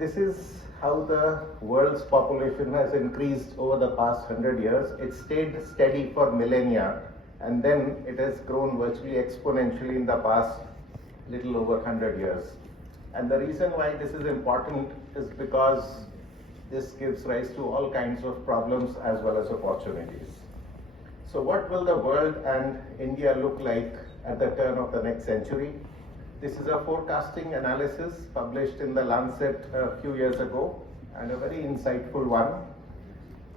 This is how the world's population has increased over the past 100 years. It stayed steady for millennia, and then it has grown virtually exponentially in the past little over 100 years. And the reason why this is important is because this gives rise to all kinds of problems as well as opportunities. So what will the world and India look like at the turn of the next century? This is a forecasting analysis published in the Lancet a few years ago, and a very insightful one.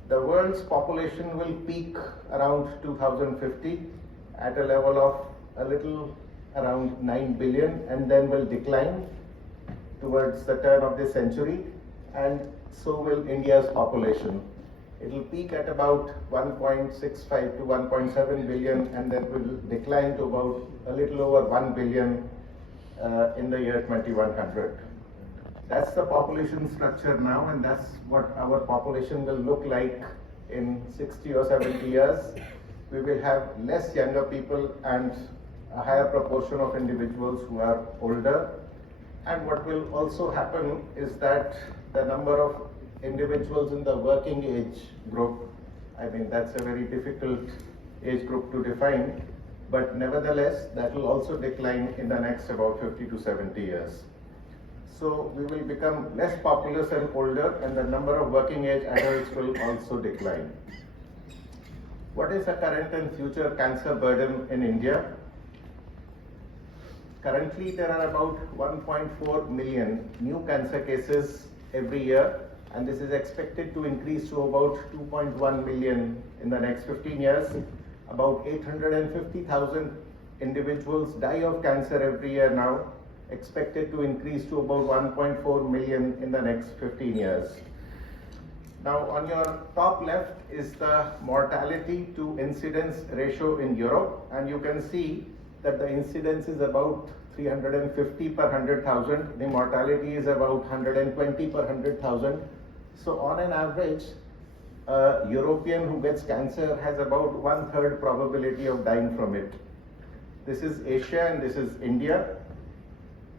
The world's population will peak around 2050 at a level of a little around 9 billion, and then will decline towards the turn of this century, and so will India's population. It will peak at about 1.65 to 1.7 billion, and then will decline to about a little over 1 billion in the year 2100. That's the population structure now, and that's what our population will look like in 60 or 70 years. We will have less younger people and a higher proportion of individuals who are older. And what will also happen is that the number of individuals in the working age group, I mean, that's a very difficult age group to define, but nevertheless, that will also decline in the next about 50 to 70 years. So we will become less populous and older, and the number of working age adults will also decline. What is the current and future cancer burden in India? Currently, there are about 1.4 million new cancer cases every year, and this is expected to increase to about 2.1 million in the next 15 years. About 850,000 individuals die of cancer every year now, expected to increase to about 1.4 million in the next 15 years. Now, on your top left is the mortality to incidence ratio in Europe, and you can see that the incidence is about 350 per 100,000. The mortality is about 120 per 100,000. So on an average, a European who gets cancer has about 1/3 probability of dying from it. This is Asia and this is India.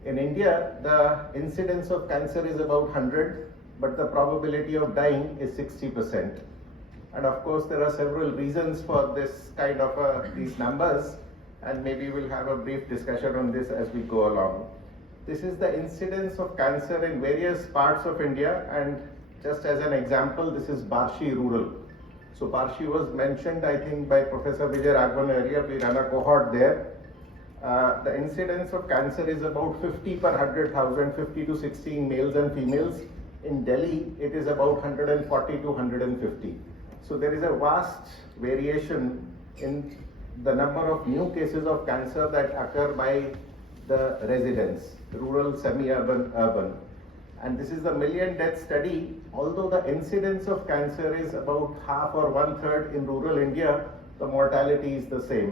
In India, the incidence of cancer is about 100, but the probability of dying is 60%. And of course, there are several reasons for this kind of these numbers, and maybe we'll have a brief discussion on this as we go along. This is the incidence of cancer in various parts of India, and just as an example, this is Barshi rural. So Barshi was mentioned, I think, by Professor Vijay Raghavan earlier. We run a cohort there. The incidence of cancer is about 50 per 100,000, 50 to 16 males and females. In Delhi, it is about 140 to 150. So there is a vast variation in the number of new cases of cancer that occur by the residents, rural, semi-urban, urban. And this is the million death study. Although the incidence of cancer is about half or 1/3 in rural India, the mortality is the same.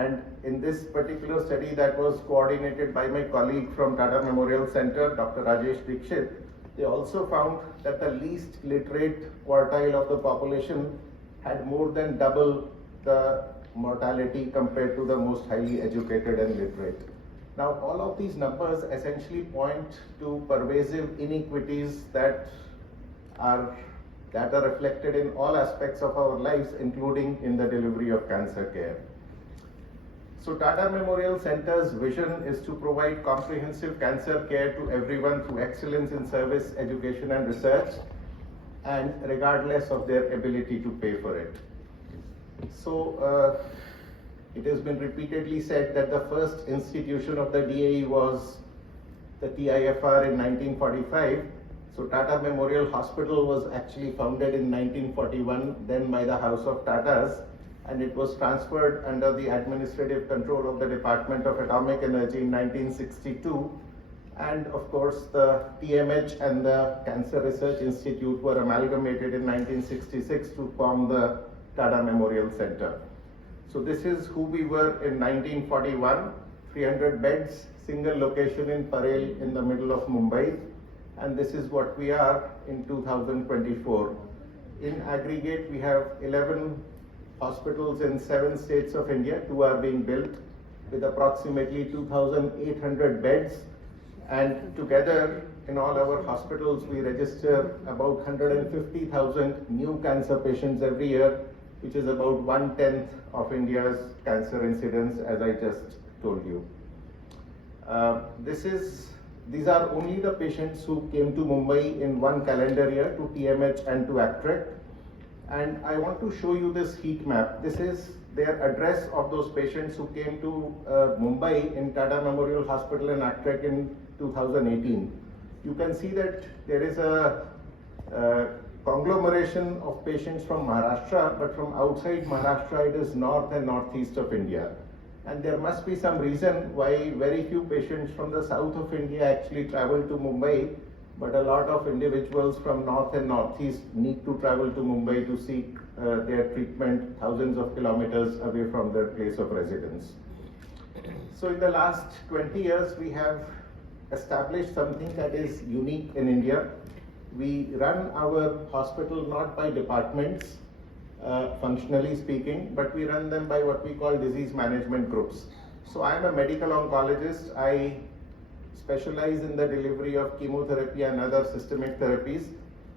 And in this particular study that was coordinated by my colleague from Tata Memorial Center, Dr. Rajesh Dikshit, they also found that the least literate quartile of the population had more than double the mortality compared to the most highly educated and literate. Now, all of these numbers essentially point to pervasive inequities that are reflected in all aspects of our lives, including in the delivery of cancer care. So Tata Memorial Center's vision is to provide comprehensive cancer care to everyone through excellence in service, education and research, and regardless of their ability to pay for it. So it has been repeatedly said that the first institution of the DAE was the TIFR in 1945. So Tata Memorial Hospital was actually founded in 1941, then by the House of Tatas, and it was transferred under the administrative control of the Department of Atomic Energy in 1962. And of course, the TMH and the Cancer Research Institute were amalgamated in 1966 to form the Tata Memorial Center. So this is who we were in 1941, 300 beds, single location in Parel in the middle of Mumbai. And this is what we are in 2024. In aggregate, we have 11 hospitals in 7 states of India. 2 are being built with approximately 2,800 beds And together in all our hospitals, we register about 150,000 new cancer patients every year, which is about 1/10 of India's cancer incidence, as I just told you. These are only the patients who came to Mumbai in one calendar year to TMH and to ACTREC. And I want to show you this heat map. This is their address of those patients who came to Mumbai in Tata Memorial Hospital and ACTREC in 2018. You can see that there is a conglomeration of patients from Maharashtra, but from outside Maharashtra it is north and northeast of India. And there must be some reason why very few patients from the south of India actually travel to Mumbai, but a lot of individuals from north and northeast need to travel to Mumbai to seek their treatment thousands of kilometers away from their place of residence. So in the last 20 years, we have established something that is unique in India. We run our hospital not by departments, functionally speaking, but we run them by what we call disease management groups. So I am a medical oncologist. I specialize in the delivery of chemotherapy and other systemic therapies,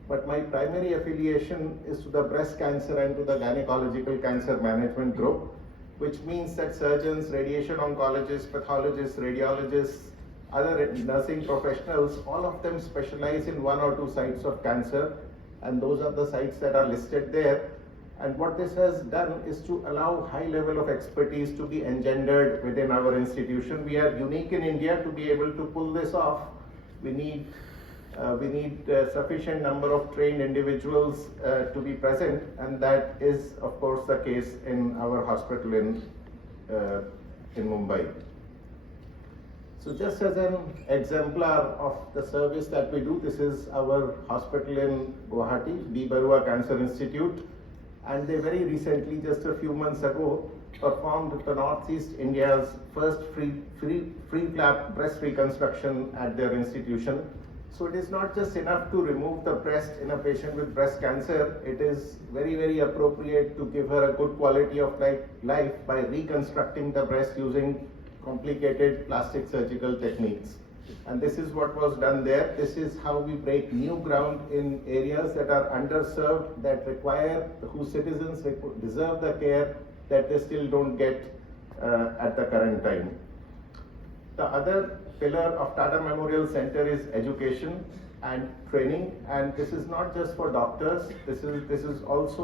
but my primary affiliation is to the breast cancer and to the gynecological cancer management group, which means that surgeons, radiation oncologists, pathologists, radiologists, other nursing professionals, all of them specialize in one or two sites of cancer, and those are the sites that are listed there. And what this has done is to allow high level of expertise to be engendered within our institution. We are unique in India to be able to pull this off. We need sufficient number of trained individuals to be present, and that is of course the case in our hospital in Mumbai. So just as an exemplar of the service that we do, this is our hospital in Guwahati, B. Barua Cancer Institute. And they very recently, just a few months ago, performed the Northeast India's first free flap breast reconstruction at their institution. So it is not just enough to remove the breast in a patient with breast cancer. It is very, very appropriate to give her a good quality of life by reconstructing the breast using complicated plastic surgical techniques. And this is what was done there. This is how we break new ground in areas that are underserved, that require, whose citizens deserve the care that they still don't get at the current time. The other pillar of Tata Memorial Center is education and training, and this is not just for doctors, this is also